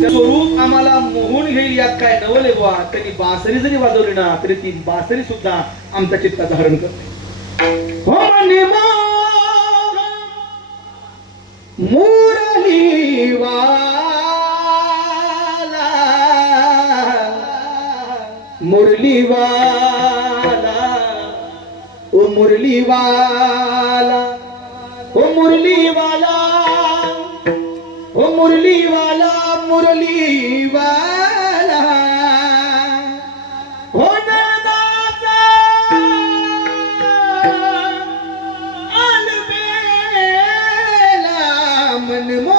स्वरूप आम्हाला मोहून घेईल यात काय नवले बुवा. त्यांनी बासरी जरी वाजवली ना तरी ती बासरी सुद्धा आमच्या चित्ताचं हरण करते. हो म्हणे मुरली वाला, मुरली वाला, ओ मुरली वाला, ओ मुरली वाला, ओ मुरली वाला, मुरली वाला, हो नंदाचा अलबेला मनमोह,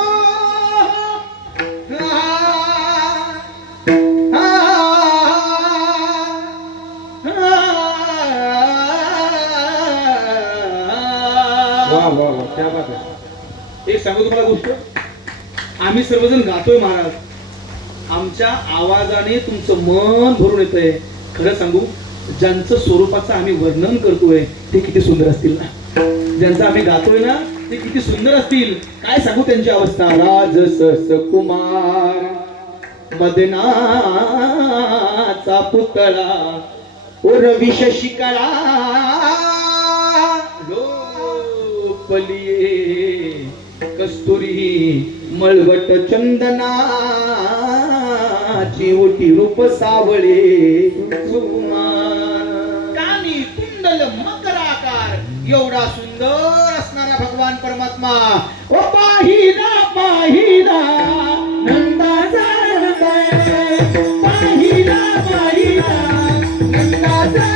वाह वाह वाह, क्या बात है. एक सांगू तुम्हाला गोष्ट. आम्ही सर्वजण गातोय महाराज, आमच्या आवाजाने तुमचं मन भरून येतंय. खरं सांगू, ज्यांचं स्वरूपाचं आम्ही वर्णन करतोय ते किती सुंदर असतील ना. ज्यांचं आम्ही गातोय ना ते किती सुंदर असतील. काय सांगू त्यांची अवस्था. राजस कुमार मदनाचा पुतळा, ओ रवी शशिकळा लोपलिये, कस्तुरी मळवट चंदनाची ओटी रूप सावळे, कानी कुंडल मकराकार एवढा सुंदर असणारा भगवान परमात्मा. ओ पाहिला पाहिला नंदाचा, पाहिला पाहिला नंदाचा,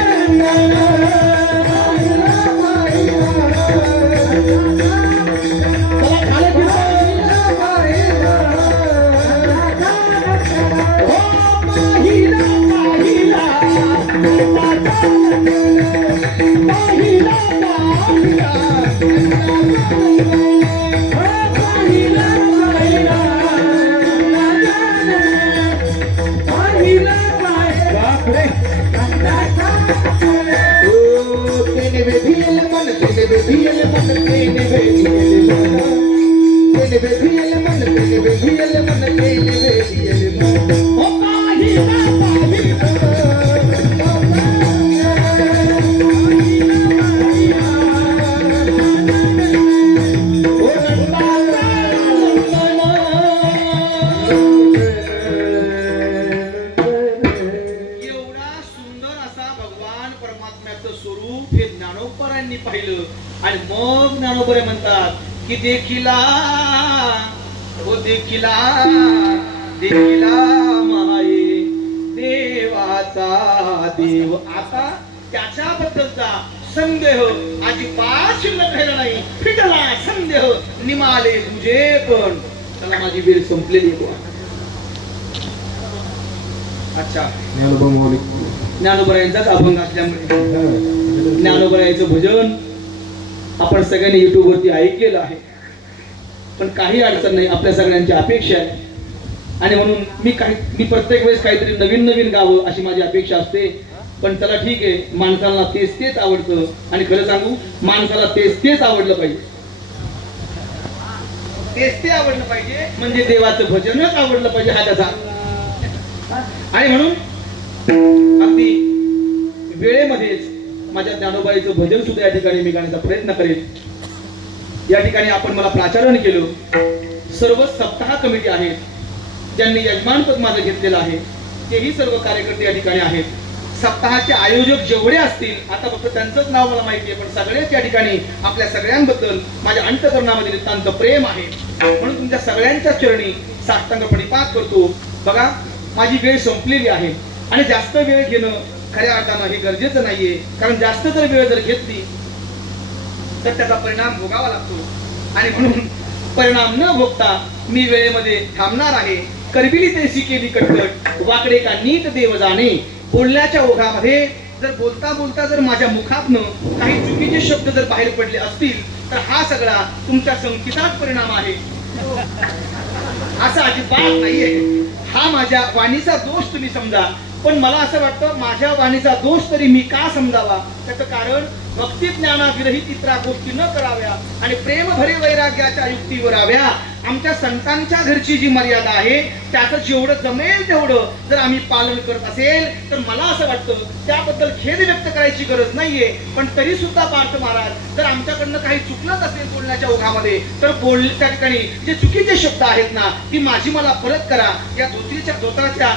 पाहिलं आणि मग ज्ञानोबरे म्हणतात की देखिला, हो देखिला, देखिला माये देवाचा देव. आता त्याच्याबद्दलचा संदेह अजिबात शिल्लक राहिला नाही. फिटला संदेह निमाले तुझे पण. चला माझी वेळ संपलेली आहे. अच्छा, ज्ञानोबरायांचाच अभंग असल्यामुळे ज्ञानोबरायांचं भजन आपण सगळ्यांनी युट्यूब वरती ऐकलेलं आहे. पण काही अडचण नाही, आपल्या सगळ्यांची अपेक्षा आहे. आणि म्हणून मी प्रत्येक वेळेस काहीतरी नवीन नवीन गावं अशी माझी अपेक्षा असते. पण चला ठीक आहे, माणसाला तेच तेच आवडतं. आणि खरं सांगू, माणसाला तेच तेच आवडलं पाहिजे. तेच ते आवडलं पाहिजे म्हणजे देवाचं भजनच आवडलं पाहिजे हा त्याचा. आणि म्हणून अगदी वेळेमध्येच माझ्या ज्ञानोबाईचं भजन सुद्धा या ठिकाणी मी गाण्याचा प्रयत्न करेन. या ठिकाणी आपण मला प्राचारण केलं. सर्व सप्ताह कमिटी आहेत ज्यांनी यजमानपद माझं घेतलेलं आहे, तेही सर्व कार्यकर्ते या ठिकाणी आहेत. सप्ताहाचे आयोजक जेवढे असतील, आता फक्त त्यांचंच नाव मला माहिती आहे, पण सगळेच या ठिकाणी आपल्या सगळ्यांबद्दल माझ्या अंतःकरणामध्ये नितांत प्रेम आहे. म्हणून तुमच्या सगळ्यांच्या चरणी साष्टांग प्रणिपात करतो. बघा, माझी वेळ संपलेली आहे आणि जास्त वेळ घेणं खऱ्या अर्थानं हे गरजेचं नाहीये. कारण जास्त जर वेळ जर घेतली तर त्याचा परिणाम भोगावा लागतो. आणि म्हणून परिणाम न भोगता मी वेळेमध्ये थांबणार आहे. करबिली तेसी केली कटकट, वाकडे का नीट देव जाणे. बोलण्याच्या ओघामध्ये जर बोलता बोलता जर माझ्या मुखातनं काही चुकीचे शब्द जर बाहेर पडले असतील तर हा सगळा तुमच्या संकेतात परिणाम आहे, असं अजिबात नाहीये. हा माझ्या वाणीचा दोष तुम्ही समजा. पण मला असं वाटतं, माझ्या वाणीचा दोष तरी मी का समजावा? त्याचं कारण भक्ती ज्ञानाविरहित इतरा गोष्टी न कराव्या आणि प्रेम भरे वैराग्याच्या युक्तीवर आव्या. आमच्या संतांच्या घरची जी मर्यादा आहे त्याचं जेवढं जमेल तेवढं जर आम्ही पालन करत असेल तर मला असं वाटतं त्याबद्दल खेद व्यक्त करायची गरज नाहीये. पण तरी सुद्धा पार्थ महाराज जर आमच्याकडनं काही चुकलंच असेल बोलण्याच्या ओघामध्ये तर त्या ठिकाणी जे चुकीचे शब्द आहेत ना ती माझी मला परत करा. या धोत्राच्या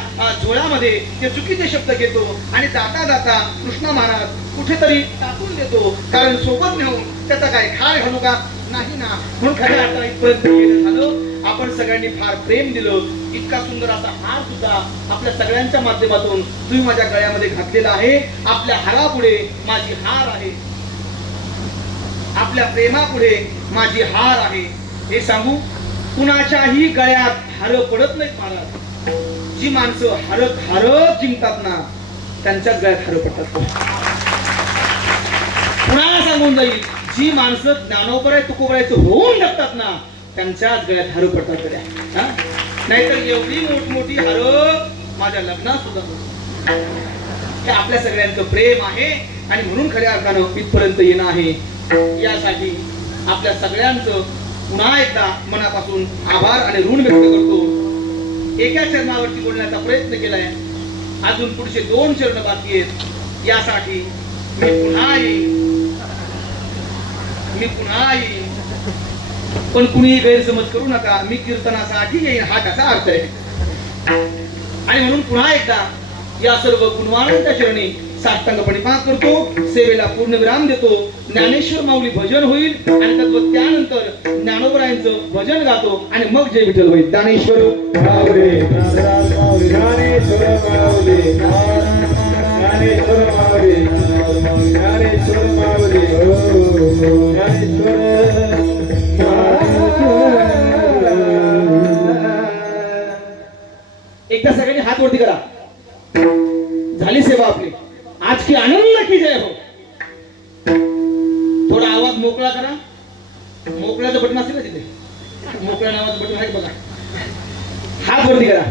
झोळ्यामध्ये ते चुकीचे शब्द घेतो आणि जाता जाता कृष्ण महाराज कुठेतरी टाकून देतो. कारण सोबत नेऊन त्याचा काय खार घालू का नाही ना. म्हणून खऱ्या अर्थाने इथपर्यंत येणं झालं. आपण सगळ्यांनी फार प्रेम दिलं. इतका सुंदर असा हार सुद्धा आपल्या सगळ्यांच्या माध्यमातून तुम्ही माझ्या गळ्यामध्ये घातलेला आहे. आपल्या हारापुढे माझी हार आहे. आपल्या प्रेमापुढे माझी हार आहे. हे सांगू कुणाच्याही गळ्यात हार पडत नाहीत महाराज. जी माणसं हारत हारत जिंकतात ना त्यांच्याच गळ्यात हार पडतात. कुणाला सांगून जाईल जी माणसं ज्ञानोबराय तुकोबरायचं होऊन जगतात ना त्यांच्याच गळ्यात हार पडतात गड्या. नाहीतर एवढी मोठमोठी हार माझ्या लग्नात सुद्धा हे आपल्या सगळ्यांचं प्रेम आहे आणि म्हणून खऱ्या अर्थानं इथपर्यंत येणं आहे. यासाठी आपल्या सगळ्यांचं पुन्हा एकदा मनापासून आभार आणि ऋण व्यक्त करतो. एका चरणावरती बोलण्याचा प्रयत्न केलाय. अजून पुढचे 2 चरण बाकी आहेत. यासाठी मी पुन्हा येईन. पण कुणीही गैरसमज करू नका. मी कीर्तनासाठी येईन हा त्याचा अर्थ आहे. आणि म्हणून पुन्हा एकदा या सर्व गुणवानांच्या चरणी साष्टांग प्रणिपात करतो. सेवेला पूर्ण विराम देतो. ज्ञानेश्वर माऊली भजन होईल आणि त्यानंतर ज्ञानोबरायांचं भजन गातो आणि मग जय विठ्ठल होईल. ज्ञानेश्वर माऊली ज्ञानेश्वर माऊली ज्ञानेश्वर माऊली ज्ञानेश्वर माऊली एकदा सगळ्यांनी हात वरती करा. झाली सेवा आपली. आज की आनंद की जय हो. थोडा आवाज मोकळा करा. मोकळ्याचं बटन असेल ना तिथे. मोकळ्या नावाचं बटन आहे बघा. हात वरती करा.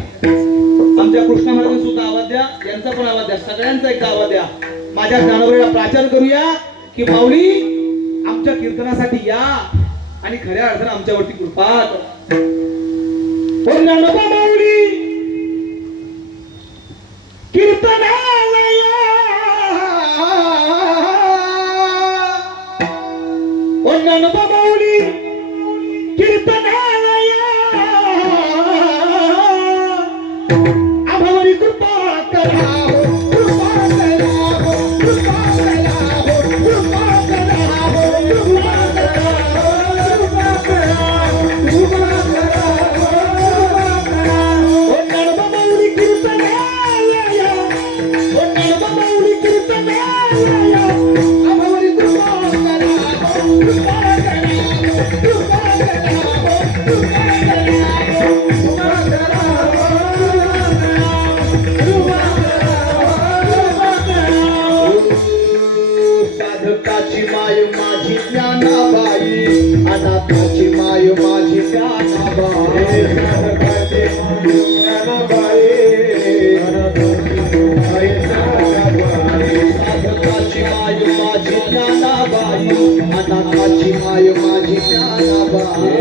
आमच्या कृष्णा महाराजांना सुद्धा आवाज द्या. यांचा पण आवाज द्या. सगळ्यांचा एकदा आवाज द्या. माझ्या ज्ञानोबराला प्राचार करूया की माऊली आमच्या कीर्तनासाठी या आणि खऱ्या अर्थानं आमच्यावरती कृपा करा. ज्ञानोबा माऊली कीर्तनाला या. ज्ञानोबा माऊली कीर्तनाला या. आम्हावरी कृपा करा. साधकाची माय माझी ज्ञानाबाई. अनाथाची माय माझी ज्ञानाबाई. साधकाची माय माझी ज्ञानाबाई. अनाथाची माय माझी ज्ञानाबाई.